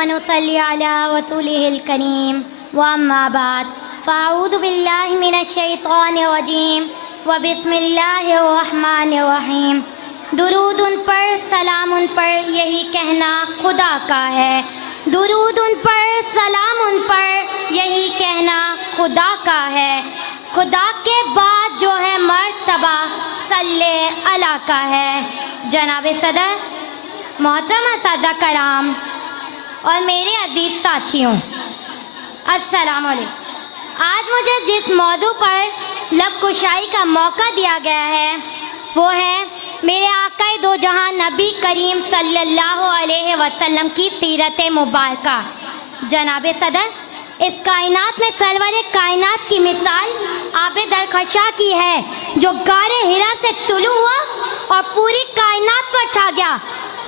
ونصلي على رسوله الكريم وأما بعد فأعوذ بالله من الشيطان الرجيم وبسم اللہ الرحمن الرحیم۔ درود ان پر، سلام ان پر، یہی کہنا خدا کا ہے۔ درود ان پر، سلام ان پر، یہی کہنا خدا کا ہے۔ خدا کے بعد جو ہے مرتبہ صلی اللہ کا ہے۔ جناب صدر، محترم اساتذہ کرام اور میرے عزیز ساتھیوں، السلام علیکم۔ آج مجھے جس موضوع پر لب کشائی کا موقع دیا گیا ہے وہ ہے میرے آقا دو جہاں نبی کریم صلی اللہ علیہ وسلم کی سیرت مبارکہ۔ جناب صدر، اس کائنات میں سرور کائنات کی مثال آب درخشاں کی ہے جو غار حرا سے طلوع ہوا اور پوری کائنات پر چھا گیا۔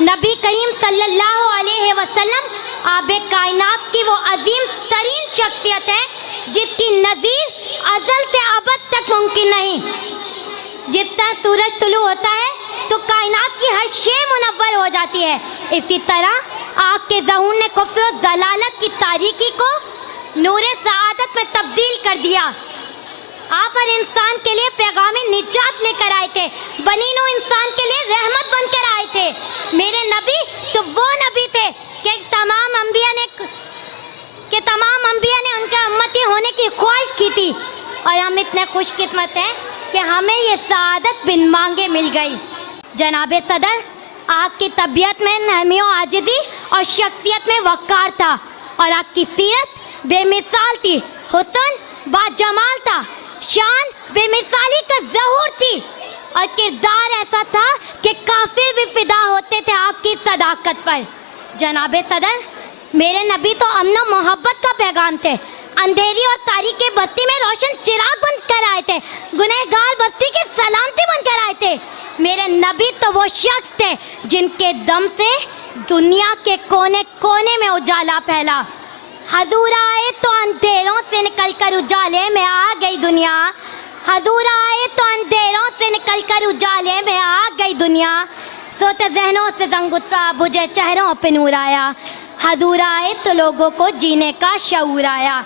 نبی کریم صلی اللہ علیہ وسلم آب کائنات کی وہ عظیم ترین شخصیت ہے جس کی نظیر ازل سے ابد تک ممکن نہیں۔ جس طرح سورج طلوع ہوتا ہے تو کائنات کی ہر شے منور ہو جاتی ہے، اسی طرح آگ کے ظہور نے کفر و ضلالت کی تاریکی کو نور سعادت میں تبدیل کر دیا۔ آپ ہر انسان کے لیے پیغام نجات لے کر آئے تھے، بنی نوع انسان کے لیے رحمت بن کر آئے تھے۔ میرے نبی تو وہ نبی تھے کہ تمام انبیاء نے ان کے امتی ہونے کی خواہش کی تھی، اور ہم اتنے خوش قسمت ہیں کہ ہمیں یہ سعادت بن مانگے مل گئی۔ جناب صدر، آپ کی طبیعت میں نرمی و عاجزی اور شخصیت میں وقار تھا، اور آپ کی سیرت بے مثال تھی، حسن با جمال تھا، شان بے مثالی کا ظہور تھی، اور کردار ایسا تھا کہ کافر بھی فدا ہوتے تھے آپ کی صداقت پر۔ جناب صدر، میرے نبی تو امن و محبت کا پیغام تھے، اندھیری اور تاریکی بستی میں روشن چراغ بن کر آئے تھے، گنہگار بستی کی سلامتی بن کر آئے تھے۔ میرے نبی تو وہ شخص تھے جن کے دم سے دنیا کے کونے کونے میں اجالا پھیلا۔ حضور آئے تو اندھیروں سے نکل کر اجالے میں آ گئی دنیا، حضور آئے تو اندھیروں سے نکل کر اجالے میں آ گئی دنیا، سوتے ذہنوں سے زنگ اٹھا، بجھے چہروں پہ نور آیا، حضور آئے تو لوگوں کو جینے کا شعور آیا۔